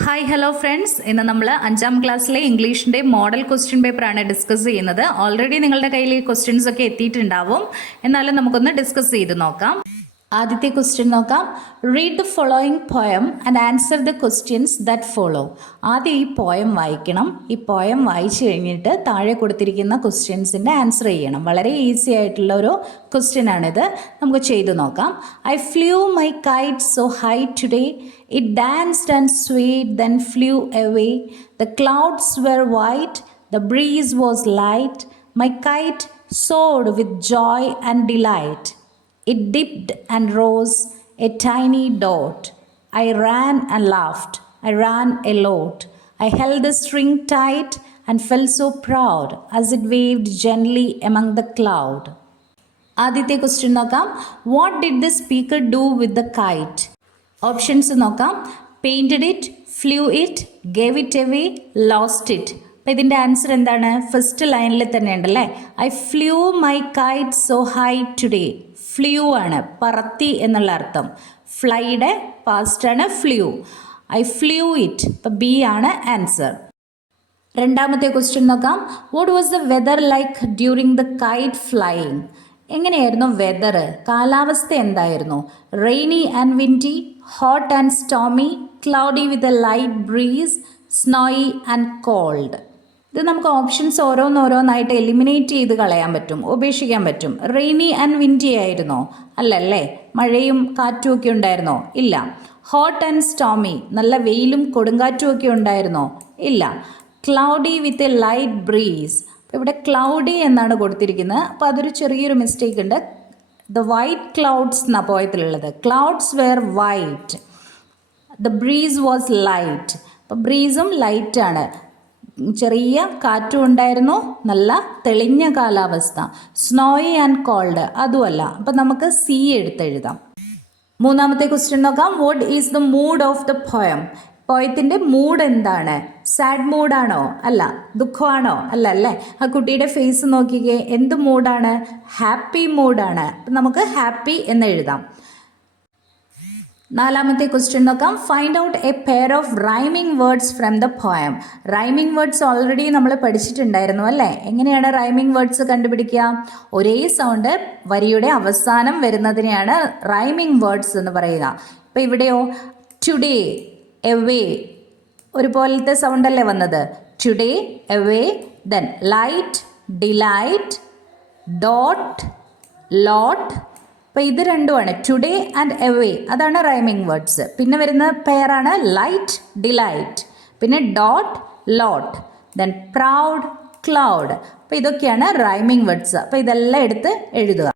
Hi hello friends, ഇന്ന് നമ്മൾ 5ാം ക്ലാസ്സിലെ ഇംഗ്ലീഷിൻ്റെ മോഡൽ ക്വസ്റ്റ്യൻ പേപ്പറാണ് ഡിസ്കസ് ചെയ്യുന്നത്. ഓൾറെഡി നിങ്ങളുടെ കയ്യിൽ ഈ ക്വസ്റ്റ്യൻസ് ഒക്കെ എത്തിയിട്ടുണ്ടാവും. എന്നാലും നമുക്കൊന്ന് ഡിസ്കസ് ചെയ്ത് നോക്കാം. ആദ്യത്തെ ക്വസ്റ്റ്യൻ നോക്കാം. Read the following poem and answer the questions that follow. ആദ്യം ഈ പോയം വായിക്കണം. ഈ പോയം വായിച്ചു കഴിഞ്ഞിട്ട് താഴെ കൊടുത്തിരിക്കുന്ന ക്വസ്റ്റ്യൻസിൻ്റെ ആൻസർ ചെയ്യണം. വളരെ ഈസി ആയിട്ടുള്ള ഒരു ക്വസ്റ്റ്യൻ ആണിത്. നമുക്ക് ചെയ്തു നോക്കാം. I flew my kite so high today, it danced and swayed, then flew away. The clouds were white, the breeze was light. My kite soared with joy and delight. It dipped and rose, a tiny dot. I ran and laughed, I ran a lot. I held the string tight and felt so proud as it waved gently among the cloud. ആദ്യത്തെ question നോക്കാം. What did the speaker do with the kite? Options നോക്കാം. Painted it, flew it, gave it away, lost it. അപ്പോൾ ഇതിൻ്റെ answer എന്താണ്? First ലൈനിൽ തന്നെ ഉണ്ടല്ലേ. I flew my kite so high today. Flew ആണ്, പറത്തി എന്നുള്ള അർത്ഥം. ഫ്ലൈയുടെ പാസ്റ്റാണ് ഫ്ലൂ. I flew it. അപ്പോൾ ബി ആണ് ആൻസർ. രണ്ടാമത്തെ ക്വസ്റ്റ്യൻ നോക്കാം. What was the weather like during the kite flying? എങ്ങനെയായിരുന്നു വെദർ? കാലാവസ്ഥ എന്തായിരുന്നു? Rainy and windy, hot and stormy, cloudy with a light breeze, snowy and called. ഇത് നമുക്ക് options ഓരോന്നോരോന്നായിട്ട് എലിമിനേറ്റ് ചെയ്ത് കളയാൻ പറ്റും, ഉപേക്ഷിക്കാൻ പറ്റും. റെയിനി ആൻഡ് വിൻഡി ആയിരുന്നോ? അല്ലല്ലേ. മഴയും കാറ്റും ഒക്കെ ഉണ്ടായിരുന്നോ? ഇല്ല. ഹോട്ട് ആൻഡ് സ്റ്റോമി, നല്ല വെയിലും കൊടുങ്കാറ്റും ഒക്കെ ഉണ്ടായിരുന്നോ? ഇല്ല. Cloudy with a light breeze. ഇവിടെ ക്ലൗഡി എന്നാണ് കൊടുത്തിരിക്കുന്നത്. അപ്പോൾ അതൊരു ചെറിയൊരു മിസ്റ്റേക്ക് ഉണ്ട്. ദ വൈറ്റ് ക്ലൗഡ്സ് എന്നാണ് പോയത്തിലുള്ളത്. Clouds were white, the breeze was light. അപ്പോൾ ബ്രീസും ലൈറ്റാണ്. ചെറിയ കാറ്റും ഉണ്ടായിരുന്നു, നല്ല തെളിഞ്ഞ കാലാവസ്ഥ. സ്നോയി ആൻഡ് കോൾഡ് അതുമല്ല. അപ്പം നമുക്ക് സി എടുത്തെഴുതാം. മൂന്നാമത്തെ ക്വസ്റ്റ്യൻ നോക്കാം. What is the mood of the poem? പോയത്തിൻ്റെ മൂഡ് എന്താണ്? സാഡ് മൂഡാണോ? അല്ല. ദുഃഖമാണോ? അല്ല അല്ലേ. ആ കുട്ടിയുടെ ഫേസ് നോക്കിക്കേ, എന്ത് മൂഡാണ്? ഹാപ്പി മൂഡാണ്. അപ്പം നമുക്ക് ഹാപ്പി എന്ന് എഴുതാം. നാലാമത്തെ ക്വസ്റ്റ്യൻ നോക്കാം. Find out A pair of rhyming words from the poem. Rhyming words already നമ്മൾ പഠിച്ചിട്ടുണ്ടായിരുന്നു അല്ലേ. എങ്ങനെയാണ് റൈമിംഗ് വേർഡ്സ് കണ്ടുപിടിക്കുക? ഒരേ സൗണ്ട് വരിയുടെ അവസാനം വരുന്നതിനെയാണ് റൈമിംഗ് വേർഡ്സ് എന്ന് പറയുക. ഇപ്പോൾ ഇവിടെയോ ടുഡേ, എവേ ഒരുപോലത്തെ സൗണ്ടല്ലേ വന്നത്. Today, away, then light, delight, dot, lot. അപ്പോൾ ഇത് രണ്ടുമാണ് ടുഡേ ആൻഡ് എവേ. അതാണ് റൈമിംഗ് വേർഡ്സ്. പിന്നെ വരുന്ന പെയറാണ് ലൈറ്റ്, ഡിലൈറ്റ്, പിന്നെ dot, lot, then proud, cloud. അപ്പോൾ ഇതൊക്കെയാണ് റൈമിംഗ് വേർഡ്സ്. അപ്പോൾ ഇതെല്ലാം എടുത്ത് എഴുതുക.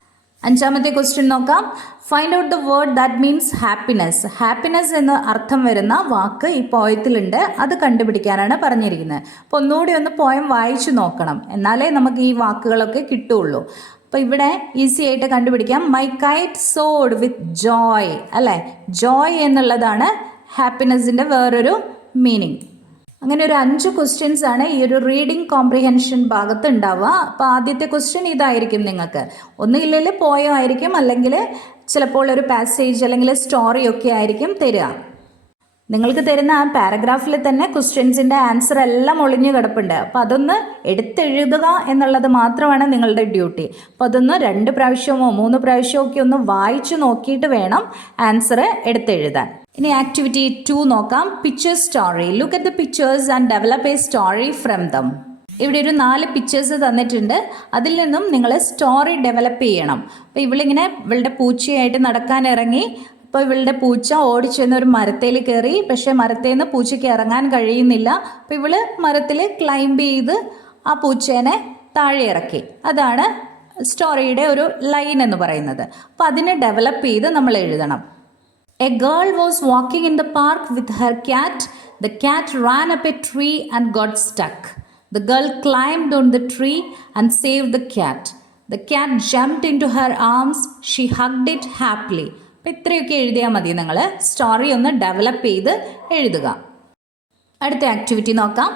അഞ്ചാമത്തെ ക്വസ്റ്റ്യൻ നോക്കാം. Find out the word that means happiness. Happiness എന്ന് അർത്ഥം വരുന്ന വാക്ക് ഈ പോയത്തിലുണ്ട്. അത് കണ്ടുപിടിക്കാനാണ് പറഞ്ഞിരിക്കുന്നത്. അപ്പോൾ ഒന്നുകൂടി ഒന്ന് പോയം വായിച്ചു നോക്കണം, എന്നാലേ നമുക്ക് ഈ വാക്കുകളൊക്കെ കിട്ടുള്ളൂ. അപ്പോൾ ഇവിടെ ഈസി ആയിട്ട് കണ്ടുപിടിക്കാം. മൈ കൈറ്റ് സോഡ് വിത്ത് ജോയ് അല്ലേ. ജോയ് എന്നുള്ളതാണ് ഹാപ്പിനെസ്സിൻ്റെ വേറൊരു മീനിങ്. അങ്ങനെ ഒരു 5 ക്വസ്റ്റ്യൻസ് ആണ് ഈ ഒരു റീഡിംഗ് കോംപ്രിഹെൻഷൻ ഭാഗത്ത് ഉണ്ടാവുക. അപ്പോൾ ആദ്യത്തെ ക്വസ്റ്റ്യൻ ഇതായിരിക്കും നിങ്ങൾക്ക്. ഒന്നുമില്ലെങ്കിൽ പോയോ ആയിരിക്കും, അല്ലെങ്കിൽ ചിലപ്പോൾ ഒരു പാസേജ് അല്ലെങ്കിൽ സ്റ്റോറി ഒക്കെ ആയിരിക്കും തരിക. നിങ്ങൾക്ക് തരുന്ന ആ പാരഗ്രാഫിൽ തന്നെ ക്വസ്റ്റ്യൻസിൻ്റെ ആൻസർ എല്ലാം ഒളിഞ്ഞു കിടപ്പുണ്ട്. അപ്പോൾ അതൊന്ന് എടുത്തെഴുതുക എന്നുള്ളത് മാത്രമാണ് നിങ്ങളുടെ ഡ്യൂട്ടി. അപ്പോൾ അതൊന്ന് 2 പ്രാവശ്യമോ 3 പ്രാവശ്യമോ ഒക്കെ ഒന്ന് വായിച്ചു നോക്കിയിട്ട് വേണം ആൻസർ എടുത്തെഴുതാൻ. ഇനി ആക്ടിവിറ്റി 2 നോക്കാം. Picture story. Look at the pictures and develop A story from them. ഇവിടെ ഒരു 4 പിക്ചേഴ്സ് തന്നിട്ടുണ്ട്. അതിൽ നിന്നും നിങ്ങൾ സ്റ്റോറി ഡെവലപ്പ് ചെയ്യണം. അപ്പോൾ ഇവളുടെ പൂച്ചയായിട്ട് നടക്കാൻ ഇറങ്ങി. അപ്പോൾ ഇവളുടെ പൂച്ച ഓടിച്ചെന്ന് ഒരു മരത്തേൽ കയറി. പക്ഷേ മരത്തിൽ നിന്ന് പൂച്ചയ്ക്ക് ഇറങ്ങാൻ കഴിയുന്നില്ല. അപ്പോൾ ഇവള് മരത്തിൽ ക്ലൈംബ് ചെയ്ത് ആ പൂച്ചേനെ താഴെ ഇറക്കി. അതാണ് സ്റ്റോറിയുടെ ഒരു ലൈൻ എന്ന് പറയുന്നത്. അപ്പോൾ അതിനെ ഡെവലപ്പ് ചെയ്ത് നമ്മൾ എഴുതണം. A girl was walking in the park with her cat. The cat ran up a tree and got stuck. The girl climbed on the tree and saved the cat. The cat jumped into her arms. She hugged it happily. അപ്പോൾ ഇത്രയൊക്കെ എഴുതിയാൽ മതി. നിങ്ങൾ story ഒന്ന് develop ചെയ്ത് എഴുതുക. അടുത്ത activity നോക്കാം.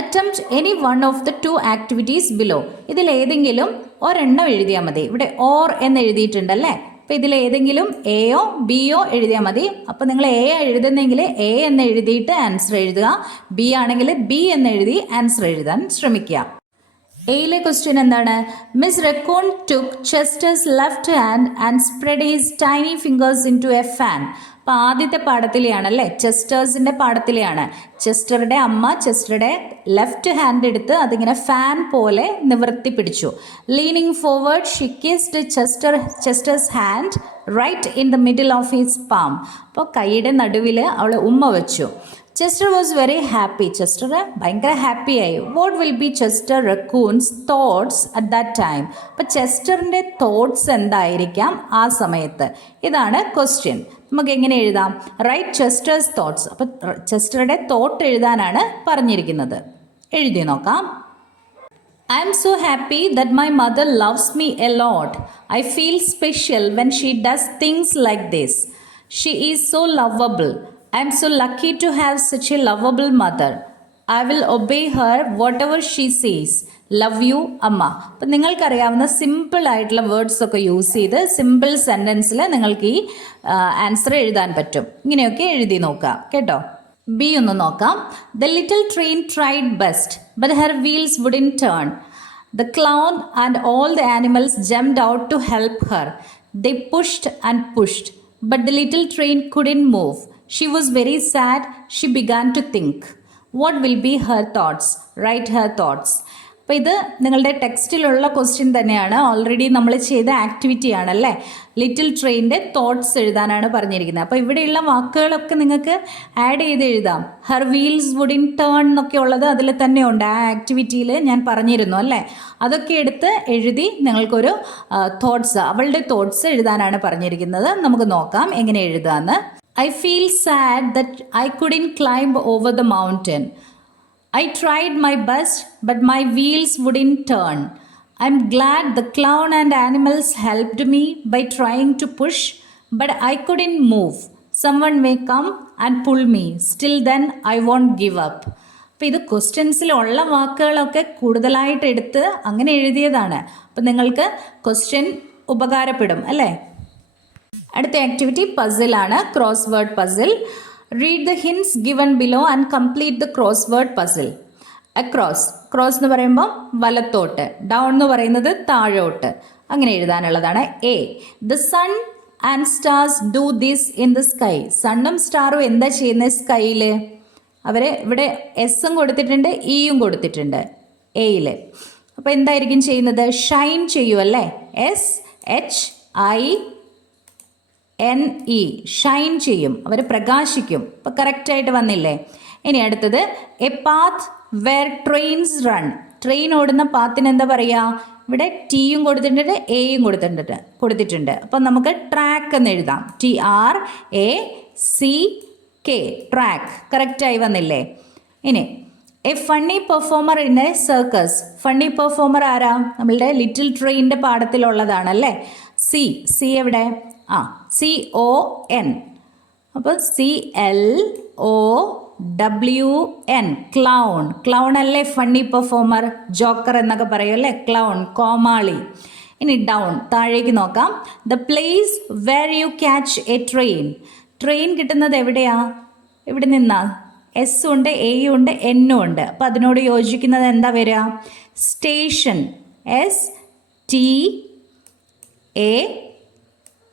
Attempt any one of the 2 activities below. ഇതിലേതെങ്കിലും ഒരെണ്ണം എഴുതിയാൽ മതി. ഇവിടെ ഓർ എന്ന് എഴുതിയിട്ടുണ്ടല്ലേ. അപ്പോൾ ഇതിൽ ഏതെങ്കിലും എയോ ബിയോ എഴുതിയാൽ മതി. അപ്പോൾ നിങ്ങൾ എ എഴുതുന്നെങ്കിൽ എ എന്ന് എഴുതിയിട്ട് ആൻസർ എഴുതുക, ബി ആണെങ്കിൽ ബി എന്ന് എഴുതി ആൻസർ എഴുതാൻ ശ്രമിക്കുക. എയിലെ ക്വസ്റ്റ്യൻ എന്താണ്? Miss Raccoon took Chester's left hand and spread his tiny fingers into a fan. അപ്പോൾ ആദ്യത്തെ പാഠത്തിലെയാണ് അല്ലേ, ചെസ്റ്റേഴ്സിൻ്റെ പാഠത്തിലെയാണ്. ചെസ്റ്ററുടെ അമ്മ ചെസ്റ്ററുടെ ലെഫ്റ്റ് ഹാൻഡ് എടുത്ത് അതിങ്ങനെ ഫാൻ പോലെ നിവർത്തി പിടിച്ചു. Leaning forward she kissed Chester's hand right in the middle of his palm. അപ്പോൾ കൈയുടെ നടുവിൽ അവൾ ഉമ്മ വെച്ചു. Chester was very happy. Chester ഭയങ്കര ഹാപ്പിയായി. What will be Chester Raccoon's thoughts at that time. അപ്പോൾ ചെസ്റ്ററിൻ്റെ തോട്ട്സ് എന്തായിരിക്കാം ആ സമയത്ത്? ഇതാണ് ക്വസ്റ്റ്യൻ. നമുക്ക് എങ്ങനെ എഴുതാം? Write Chester's thoughts. അപ്പോൾ ചെസ്റ്ററുടെ തോട്ട് എഴുതാനാണ് പറഞ്ഞിരിക്കുന്നത്. എഴുതി നോക്കാം. I am so happy that my mother loves me a lot. I feel special when she does things like this. She is so lovable. I am so lucky to have such a lovable mother. I will obey her whatever she says. Love you, അമ്മ. അപ്പം നിങ്ങൾക്കറിയാവുന്ന simple ആയിട്ടുള്ള words ഒക്കെ use ചെയ്ത് simple സെൻറ്റൻസിൽ നിങ്ങൾക്ക് ഈ answer എഴുതാൻ പറ്റും. ഇങ്ങനെയൊക്കെ എഴുതി നോക്കാം കേട്ടോ. ബി ഒന്ന് നോക്കാം. The little train tried best, but her wheels wouldn't turn. The clown and all the animals jumped out to help her. They pushed and pushed, but the little train couldn't move. She was very sad. She began to think. What will be her thoughts? Write her thoughts. അപ്പോൾ ഇത് നിങ്ങളുടെ ടെക്സ്റ്റിലുള്ള question തന്നെയാണ്. Already നമ്മൾ ചെയ്ത activity ആണല്ലേ. Little ട്രെയിനിൻ്റെ thoughts എഴുതാനാണ് പറഞ്ഞിരിക്കുന്നത്. അപ്പോൾ ഇവിടെയുള്ള വാക്കുകളൊക്കെ നിങ്ങൾക്ക് ആഡ് ചെയ്ത് എഴുതാം. ഹെർ വീൽസ് വുഡിൻ ടേൺ എന്നൊക്കെ ഉള്ളത് അതിൽ തന്നെ ഉണ്ട്. ആ ആക്ടിവിറ്റിയിൽ ഞാൻ പറഞ്ഞിരുന്നു അല്ലേ. അതൊക്കെ എടുത്ത് എഴുതി നിങ്ങൾക്കൊരു തോട്ട്സ്, അവളുടെ തോട്ട്സ് എഴുതാനാണ് പറഞ്ഞിരിക്കുന്നത്. നമുക്ക് നോക്കാം എങ്ങനെ എഴുതാമെന്ന്. I feel sad that I couldn't climb over the mountain. I tried my best, but my wheels wouldn't turn. I'm glad the clown and animals helped me by trying to push, but I couldn't move. Someone may come and pull me. Still then, I won't give up. അപ്പോൾ ഇത് ക്വസ്റ്റ്യൻസിലുള്ള വാക്കുകളൊക്കെ കൂടുതലായിട്ട് എടുത്ത് അങ്ങനെ എഴുതിയതാണ്. അപ്പം നിങ്ങൾക്ക് question ഉപകാരപ്പെടും അല്ലേ. അടുത്ത ആക്ടിവിറ്റി പസിലാണ്, crossword puzzle. Read the hints given below and complete the crossword puzzle. Across, cross എന്ന് പറയുമ്പോൾ വലത്തോട്ട്, ഡൗൺ എന്ന് പറയുന്നത് താഴോട്ട്, അങ്ങനെ എഴുതാനുള്ളതാണ്. A, the sun and stars do this in the sky. സണ്ണും സ്റ്റാറും എന്താ ചെയ്യുന്നത് സ്കൈയിൽ? അവർ ഇവിടെ എസും കൊടുത്തിട്ടുണ്ട് ഇയും കൊടുത്തിട്ടുണ്ട് എയിൽ. അപ്പോൾ എന്തായിരിക്കും ചെയ്യുന്നത്? ഷൈൻ ചെയ്യുമല്ലേ. SHINE, ഷൈൻ ചെയ്യും, അവർ പ്രകാശിക്കും. അപ്പോൾ കറക്റ്റായിട്ട് വന്നില്ലേ. ഇനി അടുത്തത് a path where trains run. Train ഓടുന്ന പാത്തിന് എന്താ പറയുക? ഇവിടെ ടിയും കൊടുത്തിട്ടുണ്ട് എയും കൊടുത്തിട്ടുണ്ട്. അപ്പം നമുക്ക് ട്രാക്ക് എന്ന് എഴുതാം. TRACK, track. കറക്റ്റായി വന്നില്ലേ. ഇനി A funny performer in A circus. Funny performer ആരാ? നമ്മളുടെ ലിറ്റിൽ ട്രെയിനിൻ്റെ പാഠത്തിലുള്ളതാണല്ലേ. സി എവിടെ? CON. അപ്പോൾ CLOWN, ക്ലൗൺ. ക്ലൗൺ അല്ലേ ഫണ്ണി പെർഫോമർ, ജോക്കർ എന്നൊക്കെ പറയും അല്ലേ. ക്ലൗൺ, കോമാളി. ഇനി ഡൗൺ, താഴേക്ക് നോക്കാം. The place were you catch A train. Train കിട്ടുന്നത് എവിടെയാ? ഇവിടെ നിന്നാ. എസ് ഉണ്ട്, എയും ഉണ്ട്, എന്നും ഉണ്ട്. അപ്പോൾ അതിനോട് യോജിക്കുന്നത് എന്താ വരിക? സ്റ്റേഷൻ.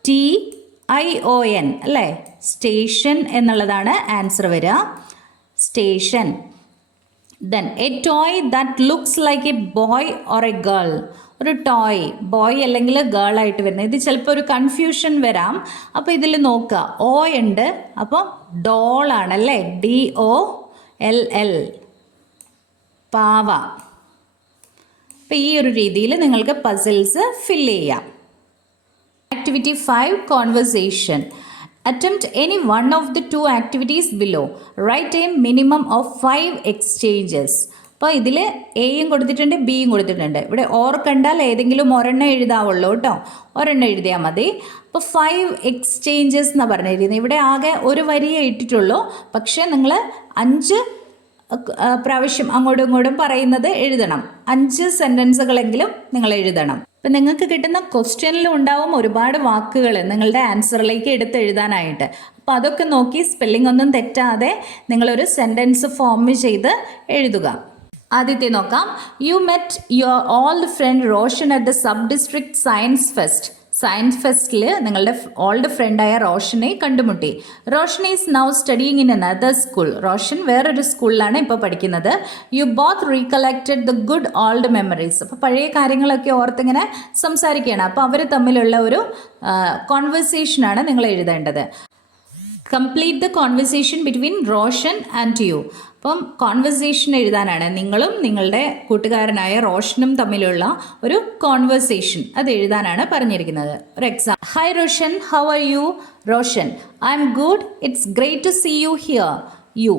STATION അല്ലേ. സ്റ്റേഷൻ എന്നുള്ളതാണ് ആൻസർ വരിക. Station. Then A toy that looks like A boy or A girl. ഒരു ടോയ്, ബോയ് അല്ലെങ്കിൽ ഗേൾ ആയിട്ട് വരുന്നത്. ഇത് ചിലപ്പോൾ ഒരു കൺഫ്യൂഷൻ വരാം. അപ്പോൾ ഇതിൽ നോക്കുക, ഓ ഉണ്ട്, അപ്പോൾ ഡോളാണല്ലേ. DOLL, പാവ. അപ്പോൾ ഈ ഒരു രീതിയിൽ നിങ്ങൾക്ക് പസിൽസ് ഫില്ല് ചെയ്യാം. Activity 5, conversation. Attempt any one of the two activities below. Write a minimum of 5 exchanges. അപ്പോൾ ഇതിൽ എയും കൊടുത്തിട്ടുണ്ട് ബിയും കൊടുത്തിട്ടുണ്ട്. ഇവിടെ ഓർ കണ്ടാൽ ഏതെങ്കിലും ഒരെണ്ണം എഴുതാവുള്ളൂ കേട്ടോ. ഒരെണ്ണം എഴുതിയാൽ മതി. അപ്പോൾ 5 എക്സ്ചേഞ്ചസ് എന്നാണ് പറഞ്ഞിരിക്കുന്നത്. ഇവിടെ ആകെ ഒരു വരിയേ ഇട്ടിട്ടുള്ളൂ. പക്ഷേ നിങ്ങൾ 5 പ്രാവശ്യം അങ്ങോട്ടും ഇങ്ങോട്ടും പറയുന്നത് എഴുതണം. 5 സെൻറ്റൻസുകളെങ്കിലും നിങ്ങൾ എഴുതണം. അപ്പം നിങ്ങൾക്ക് കിട്ടുന്ന ക്വസ്റ്റ്യനിലും ഉണ്ടാവും ഒരുപാട് വാക്കുകൾ നിങ്ങളുടെ ആൻസറിലേക്ക് എടുത്തെഴുതാനായിട്ട്. അപ്പോൾ അതൊക്കെ നോക്കി സ്പെല്ലിംഗ് ഒന്നും തെറ്റാതെ നിങ്ങളൊരു സെൻറ്റൻസ് ഫോം ചെയ്ത് എഴുതുക. ആദ്യത്തെ നോക്കാം. You met your old friend Roshan at the sub district science fest. Science ഫെസ്റ്റിൽ നിങ്ങളുടെ ഓൾഡ് ഫ്രണ്ടായ റോഷനെ കണ്ടുമുട്ടി. Roshan is now studying in another school. റോഷൻ വേറൊരു സ്കൂളിലാണ് ഇപ്പോൾ പഠിക്കുന്നത്. You both recollected the good old memories. അപ്പോൾ പഴയ കാര്യങ്ങളൊക്കെ ഓർത്തിങ്ങനെ സംസാരിക്കുകയാണ്. അപ്പോൾ അവർ തമ്മിലുള്ള ഒരു കോൺവെർസേഷനാണ് നിങ്ങൾ എഴുതേണ്ടത്. Complete the conversation between Roshan and you. അപ്പം കോൺവെർസേഷൻ എഴുതാനാണ് നിങ്ങളും നിങ്ങളുടെ കൂട്ടുകാരനായ റോഷനും തമ്മിലുള്ള ഒരു കോൺവെർസേഷൻ അത് എഴുതാനാണ് പറഞ്ഞിരിക്കുന്നത്. ഒരു example. Hi Roshan, how are you? Roshan, I am good. It's great to see you here. You,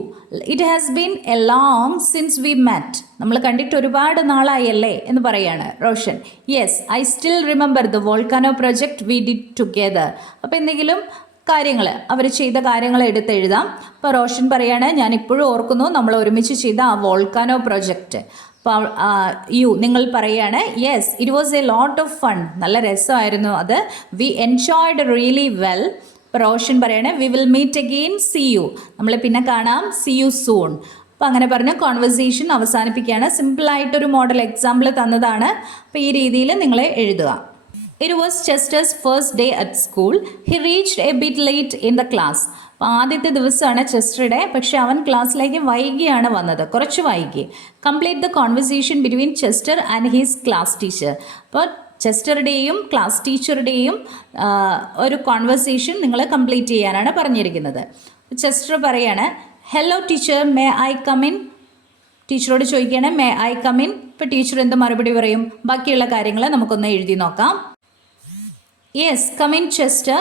it has been a long since we met. നമ്മൾ കണ്ടിട്ട് ഒരുപാട് നാളായല്ലേ എന്ന് പറയാണ് Roshan. Yes, I still remember the volcano project we did together. അപ്പോൾ എന്തെങ്കിലും കാര്യങ്ങൾ അവർ ചെയ്ത കാര്യങ്ങൾ എടുത്തെഴുതാം. അപ്പോൾ റോഷൻ പറയാണ്, ഞാൻ ഇപ്പോഴും ഓർക്കുന്നു നമ്മൾ ഒരുമിച്ച് ചെയ്ത ആ വോൾക്കാനോ പ്രൊജക്റ്റ്. അപ്പോൾ നിങ്ങൾ പറയാണ്, yes it was a lot of fun. നല്ല രസമായിരുന്നു അത്. We enjoyed really well. ഇപ്പോൾ റോഷൻ പറയാണ്, we will meet again, see you. നമ്മൾ പിന്നെ കാണാം, സി യു സൂൺ. അപ്പോൾ അങ്ങനെ പറഞ്ഞ് കോൺവെർസേഷൻ അവസാനിപ്പിക്കുകയാണ്. സിമ്പിളായിട്ടൊരു മോഡൽ എക്സാമ്പിൾ തന്നതാണ്. അപ്പോൾ ഈ രീതിയിൽ നിങ്ങൾ എഴുതുക. It was Chester's first day at school. He reached a bit late in the class. അപ്പോൾ ആദ്യത്തെ ദിവസമാണ് ചെസ്റ്ററുടെ, പക്ഷെ അവൻ ക്ലാസ്സിലേക്ക് വൈകിയാണ് വന്നത്, കുറച്ച് വൈകി. Complete the conversation between Chester and his class teacher. അപ്പോൾ ചെസ്റ്ററുടെയും ക്ലാസ് ടീച്ചറുടെയും ഒരു കോൺവെർസേഷൻ നിങ്ങൾ കംപ്ലീറ്റ് ചെയ്യാനാണ് പറഞ്ഞിരിക്കുന്നത്. ചെസ്റ്റർ പറയാണ്, hello teacher, may I come in. ടീച്ചറോട് ചോദിക്കുകയാണ്, മേ ഐ കം ഇൻ. ഇപ്പോൾ ടീച്ചർ എന്ത് മറുപടി പറയും? ബാക്കിയുള്ള കാര്യങ്ങൾ നമുക്കൊന്ന് എഴുതി നോക്കാം. Yes, come in Chester,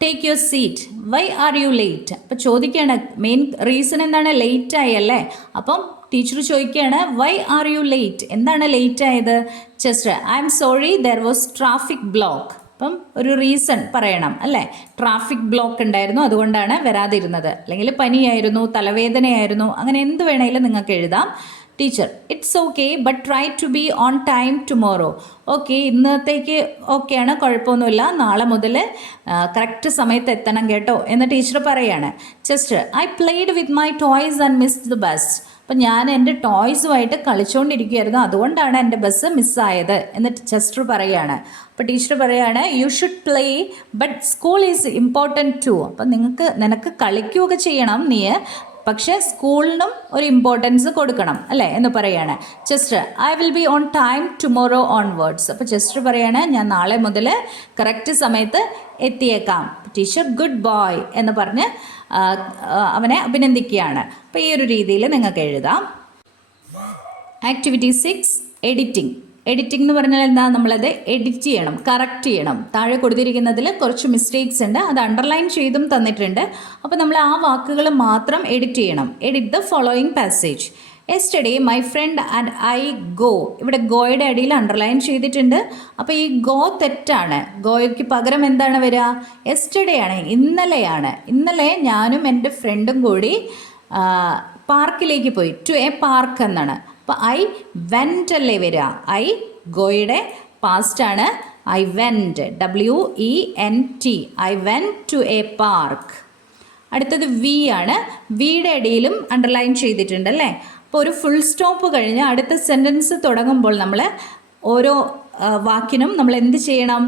take your seat. Why are you late? അപ്പോൾ ചോദിക്കുകയാണ്, മെയിൻ റീസൺ എന്താണ്? ലേറ്റ് ആയല്ലേ. അപ്പം ടീച്ചർ ചോദിക്കുകയാണ്, വൈ ആർ യു ലേറ്റ്? എന്താണ് ലേറ്റ് ആയത്? Chester, I am sorry, there was traffic block. അപ്പം ഒരു റീസൺ പറയണം അല്ലേ. ട്രാഫിക് ബ്ലോക്ക് ഉണ്ടായിരുന്നു, അതുകൊണ്ടാണ് വരാതിരുന്നത്. അല്ലെങ്കിൽ പനിയായിരുന്നു, തലവേദനയായിരുന്നു, അങ്ങനെ എന്ത് വേണമെങ്കിലും നിങ്ങൾക്ക് എഴുതാം. Teacher, it's okay but try to be on time tomorrow. Okay, ഇന്നത്തേക്ക് ഓക്കെയാണ്, കുഴപ്പമൊന്നുമില്ല, നാളെ മുതൽ കറക്റ്റ് സമയത്ത് എത്തണം കേട്ടോ എന്ന് ടീച്ചർ പറയാണ്. Chester, I played with my toys and missed the bus. അപ്പം ഞാൻ എൻ്റെ ടോയ്സുമായിട്ട് കളിച്ചുകൊണ്ടിരിക്കുകയായിരുന്നു, അതുകൊണ്ടാണ് എൻ്റെ ബസ് മിസ്സായത് എന്ന് ചെസ്റ്റർ പറയാണ്. അപ്പോൾ ടീച്ചർ പറയാണ്, you should play but school is important too. അപ്പം നിനക്ക് കളിക്കുകയൊക്കെ ചെയ്യണം നീ, പക്ഷേ സ്കൂളിനും ഒരു ഇമ്പോർട്ടൻസ് കൊടുക്കണം അല്ലേ എന്ന് പറയാണ്. Chester, I will be on time tomorrow onwards. അപ്പോൾ ചെസ്റ്റർ പറയാണ്, ഞാൻ നാളെ മുതൽ കറക്റ്റ് സമയത്ത് എത്തിയേക്കാം. ടീച്ചർ, ഗുഡ് ബോയ് എന്ന് പറഞ്ഞ് അവനെ അഭിനന്ദിക്കുകയാണ്. അപ്പോൾ ഈ ഒരു രീതിയിൽ നിങ്ങൾക്ക് എഴുതാം. Activity 6, editing. എഡിറ്റിംഗ് എന്ന് പറഞ്ഞാൽ എന്താ? നമ്മളത് എഡിറ്റ് ചെയ്യണം, കറക്റ്റ് ചെയ്യണം. താഴെ കൊടുത്തിരിക്കുന്നതിൽ കുറച്ച് മിസ്റ്റേക്സ് ഉണ്ട്, അത് അണ്ടർലൈൻ ചെയ്തും തന്നിട്ടുണ്ട്. അപ്പോൾ നമ്മൾ ആ വാക്കുകൾ മാത്രം എഡിറ്റ് ചെയ്യണം. Edit the following passage. Yesterday my friend and I go. ഇവിടെ ഗോയുടെ അടിയിൽ അണ്ടർലൈൻ ചെയ്തിട്ടുണ്ട്. അപ്പോൾ ഈ ഗോ തെറ്റാണ്. ഗോയ്ക്ക് പകരം എന്താണ് വരിക? യെസ്റ്റർഡേ ആണ്, ഇന്നലെയാണ്. ഇന്നലെ ഞാനും എൻ്റെ ഫ്രണ്ടും കൂടി പാർക്കിലേക്ക് പോയി. ടു എ പാർക്ക് എന്നാണ്. അപ്പോൾ ഐ വെൻറ്റ് അല്ലേ വരിക. ഐ ഗോയുടെ പാസ്റ്റാണ്. I went, WENT. I went to a park. അടുത്തത് വി ആണ്. വിയുടെ ഇടയിലും അണ്ടർലൈൻ ചെയ്തിട്ടുണ്ട് അല്ലേ. അപ്പോൾ ഒരു ഫുൾ സ്റ്റോപ്പ് കഴിഞ്ഞ് അടുത്ത സെൻറ്റൻസ് തുടങ്ങുമ്പോൾ നമ്മൾ ഓരോ വാക്കിനും നമ്മൾ എന്ത് ചെയ്യണം?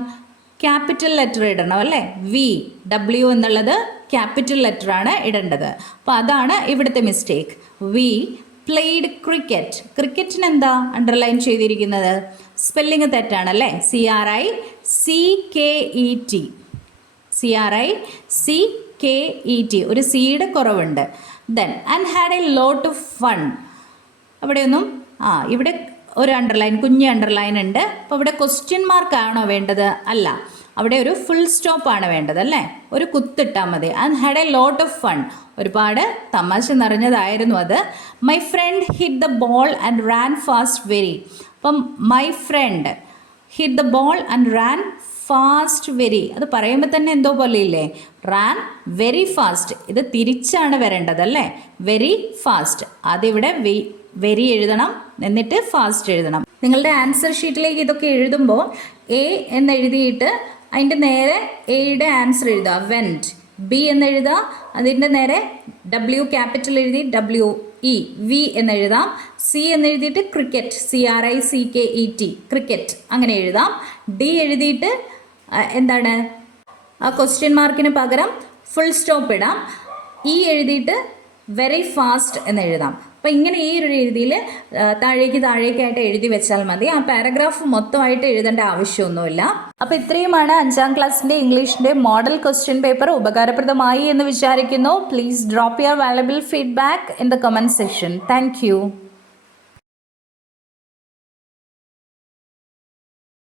ക്യാപിറ്റൽ ലെറ്റർ ഇടണം അല്ലേ. W എന്നുള്ളത് ക്യാപിറ്റൽ ലെറ്ററാണ് ഇടേണ്ടത്. അപ്പോൾ അതാണ് ഇവിടുത്തെ മിസ്റ്റേക്ക്. We played cricket. ക്രിക്കറ്റിന് എന്താ അണ്ടർലൈൻ ചെയ്തിരിക്കുന്നത്? സ്പെല്ലിങ് തെറ്റാണല്ലേ. CRICKET. ഒരു സിയുടെ കുറവുണ്ട്. Then and had a lot of fun. അവിടെയൊന്നും ഇവിടെ ഒരു അണ്ടർലൈൻ, കുഞ്ഞ് അണ്ടർലൈൻ ഉണ്ട്. അപ്പോൾ ഇവിടെ ക്വസ്റ്റ്യൻ മാർക്കാണോ വേണ്ടത്? അല്ല, അവിടെ ഒരു ഫുൾ സ്റ്റോപ്പാണ് വേണ്ടത് അല്ലേ. ഒരു കുത്തിട്ടാൽ മതി. And had a lot of fun. ഒരുപാട് തമാശ നിറഞ്ഞതായിരുന്നു അത്. My friend hit the ball and ran fast very. അപ്പം my friend hit the ball and ran fast very. അത് പറയുമ്പോൾ തന്നെ എന്തോ പോലെ ഇല്ലേ. Ran very fast. ഇത് തിരിച്ചാണ് വരേണ്ടത് അല്ലേ. Very fast. അതിവിടെ വെരി എഴുതണം, എന്നിട്ട് ഫാസ്റ്റ് എഴുതണം. നിങ്ങളുടെ ആൻസർ ഷീറ്റിലേക്ക് ഇതൊക്കെ എഴുതുമ്പോൾ എ എന്നെഴുതിയിട്ട് അതിൻ്റെ നേരെ എയുടെ ആൻസർ എഴുതുക, വെൻറ്റ്. ബി എന്നെഴുതുക, അതിൻ്റെ നേരെ ഡബ്ല്യു ക്യാപിറ്റൽ എഴുതി WE വി എന്നെഴുതാം. സി എന്നെഴുതിയിട്ട് ക്രിക്കറ്റ്, CRICKET ക്രിക്കറ്റ് അങ്ങനെ എഴുതാം. ഡി എഴുതിയിട്ട് എന്താണ് ആ ക്വസ്റ്റ്യൻ മാർക്കിന് പകരം ഫുൾ സ്റ്റോപ്പ് ഇടാം. ഇ എഴുതിയിട്ട് വെരി ഫാസ്റ്റ് എന്ന് എഴുതാം. അപ്പോൾ ഇങ്ങനെ ഈ ഒരു രീതിയിൽ താഴേക്കായിട്ട് എഴുതി വെച്ചാൽ മതി. ആ പാരഗ്രാഫ് മൊത്തമായിട്ട് എഴുതേണ്ട ആവശ്യമൊന്നുമില്ല. അപ്പോൾ ഇത്രയുമാണ് 5ാം ക്ലാസ്സിൻ്റെ ഇംഗ്ലീഷിൻ്റെ മോഡൽ ക്വസ്റ്റ്യൻ പേപ്പർ. ഉപകാരപ്രദമായി എന്ന് വിചാരിക്കുന്നു. Please drop your valuable feedback in the comment section. Thank you.